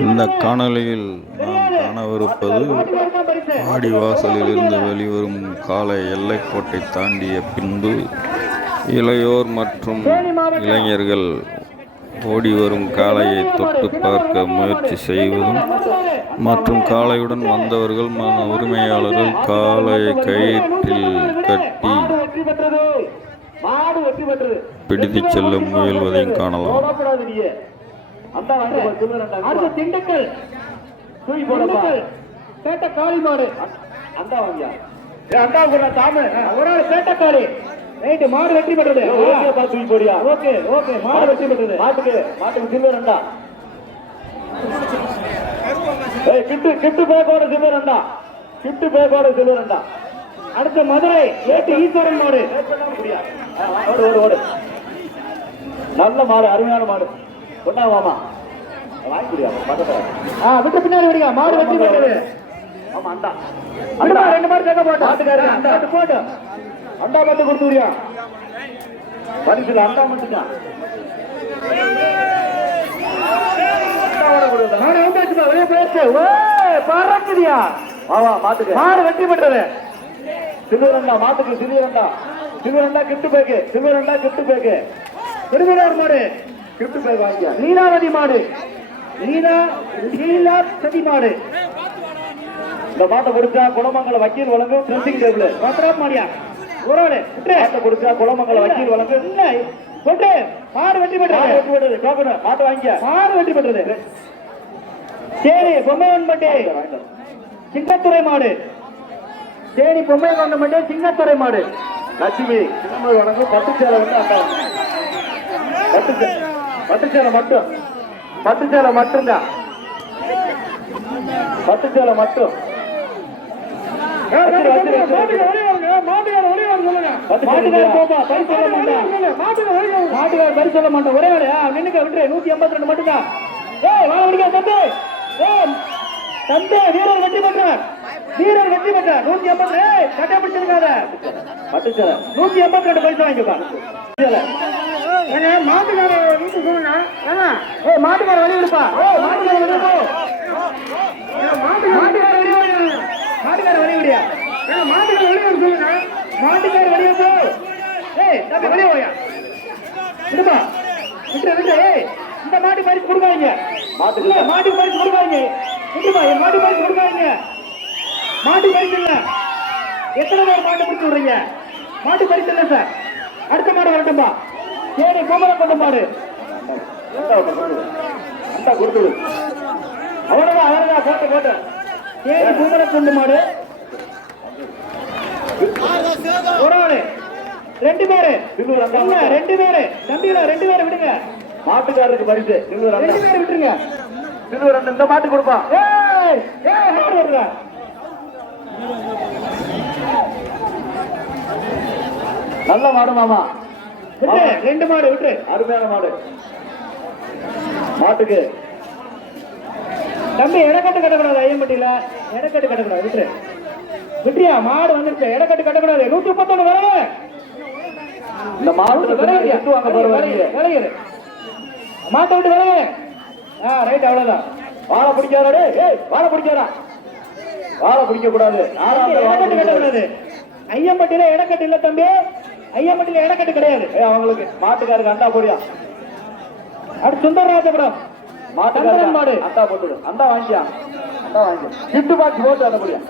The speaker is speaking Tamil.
இந்த காணொலியில் நாம் காணவிருப்பது வாடிவாசலில் இருந்து வெளிவரும் காலை எல்லைக்கோட்டை தாண்டிய பின்பு இளையோர் மற்றும் இளைஞர்கள் ஓடி வரும் காளையை தொட்டு பார்க்க முயற்சி செய்வதும் மற்றும் காளையுடன் வந்தவர்கள் மன உரிமையாளர்கள் காளையை கயிற்றில் கட்டி பிடித்துச் செல்ல முயல்வதையும் காணலாம். அடுத்த திண்டுக்கல். தூக்கி போடுங்கள் சேட்ட காளி மாடு. அந்த வாங்கியா அண்டா கூட தாம ஒரு சேட்ட காளி ரைட்டு மாடு வெற்றி பெற்றது. ஓகே தூக்கி போடியா? ஓகே ஓகே மாடு வெற்றி பெற்றது. மாட்டுக்கு மாட்டுக்கு சில்வர் அண்டா ஏய் கிட்டு கிட்டு பேக்கோட சில்வர் அண்டா கிட்டு பேக்கோட சில்வர் அண்டா அடுத்த மதுரை ஏட்டு ஈஸ்வரன் மாடு. ஓடு ஓடு ஓடு. நல்ல மாடு அருமையான மாடு. கொண்டா மாமா வாங்கிக்கிறியா? பக்கத்துல. ஆ விட்டு பின்னாடி விடுங்க மாடு வெட்டி போட்டது ஆமா அண்டா. அண்டா ரெண்டு மாடு கேட்க போட்டோம். மாட்டுக்காரு அண்டா போட்டு அண்டா மட்டும் கொடுத்துறியா பரிசுல அண்டா மட்டும் தான் மாடு வந்தாச்சுப்பா வெளியே போயிடுச்சு. ஓ பறக்குதியா? ஆமா மாட்டுக்கு. மாடு வெட்டி பெற்றது சில்வரண்டா மாட்டுக்கு சில்வரண்டா சில்வரண்டா கிஃப்ட் பேக்கு சில்வரண்டா கிஃப்ட் பேக்கு திருவிழார் மாடு. லீலாவதி மாடு. லீலா லீலா சதி மாடு. இந்த மாட்டை கொடுத்தா குளமங்கல வக்கீல் வழங்கும் ட்ரெஸ்ஸிங் டேபிள் பத்திரம் மாடியா? உறவு மாட்டை கொடுத்தா குளமங்கல வக்கீல் வழங்கும். இல்ல. கொண்டு. மாடு வெட்டி பெற்றது. வெட்டி பெற்றது. டோக்கன் மாட்டை வாங்கியா? மாடு வெட்டி பெற்றது. சரி. பொம்மையன் பட்டி சிங்கத்துறை மாடு. தேனி பொம்மை கொண்ட மட்டும் சிங்கத்துறை மாடு. லட்சுமி சின்னமலை வணக்கம் பட்டுச்சேலை வந்து அந்த பட்டுச்சேலை. பட்டுச்சேலை மட்டும். பட்டுச்சேலை மட்டும்தான் பட்டுச்சேலை மட்டும். மாட்டுக்கார சொல்ல மாட்டேன். ஒரே வேலையா? நின்னுக்க விட்டுரு. நூத்தி எண்பத்தி ரெண்டு மட்டும் தான் ஏய் வாழ முடிக்க தம்பி. தம்பி வீரர் வெற்றி பெற்றார் வீரர் வெற்றி பெற்றார் நூத்தி எண்பத்தி ஏய் கட்டை பிடிச்சிருக்காத. நூத்தி எண்பத்தி ரெண்டு பைசா வாங்கிப்பா மாட்டுக்கார ஏய் மாட்டுக்கார வழி விடுப்பா. மாட்டுக்கார வழி விடு. மாட்டுக்கார வழி விடு. மாட்டுக்கார வழி விடியா. மாட்டுக்கார வழி விடு சொல்லுங்க. மாட்டுக்கார வழி விடு. ஏய் தம்பி வெளியே போயா. விடுப்பா. விட்டு விட்டு ஏய் இந்த மாட்டு பரிசு கொடுக்காதீங்க. மாட்டுக்கு மாட்டுக்கு பரிசு கொடுக்காதீங்க. விட்டுப்பா என் மாட்டு பரிசு கொடுக்காதீங்க. மாட்டு பரிசு இல்ல. எத்தனை பேர் மாட்டு பிடிச்சு விடுறீங்க? மாட்டு பரிசு இல்ல சார். அடுத்த மாடு வரட்டும்பா. சரி கோமரம் கொண்ட மாடு அந்த கொடுத்துடு அவ்வளவுதான் அவ்வளவுதான் போட்டு போட்டு கோமரம் கொண்டு மாடு ஒரு ஆளு ரெண்டு பேரு ரெண்டு பேரு தம்பிகளா ரெண்டு பேரை விடுங்க மாட்டுக்காரருக்கு பரிசு ரெண்டு பேரை விட்டுருங்க ரெண்டு இந்த மாட்டு கொடுப்பா ஏய் ஏய் வருங்க நல்ல மாடு மாமா. விட்டு ரெண்டு மாடு விட்டு. அருமையான மாடு. மாட்டுக்கு. தம்பி இடக்கட்டு கட்டக்கூடாது ஐயம்பட்டியில. இடக்கட்டு கட்டக்கூடாது விட்டுரு. விட்டுறியா? மாடு வந்துருச்சு இடக்கட்டு கட்டக்கூடாது. நூத்தி முப்பத்தொன்னு வரவே இந்த போறவங்க விளையுது மாட்டை விட்டு விளைய ஆ ரைட் அவ்வளவுதான். வாழை பிடிக்காதா ஏய் வாழை பிடிக்காதா வாழை பிடிக்க கூடாது இடக்கட்டு கட்டக்கூடாது. ஐயம்பட்டியில இடக்கட்டு இல்ல தம்பி. ஐயம்பட்டியில இடக்கட்டு கிடையாது. அவங்களுக்கு மாட்டுக்காருக்கு அண்டா போடியா அடுத்து சுந்தரராஜபுரம் மாட்டுக்காரன். மாடு. அண்டா போட்டுடு. அண்டா வாங்கியா? அண்டா வாங்கி கிஃப்ட் பாக்ஸ் போட்டு அண்டா போடியா?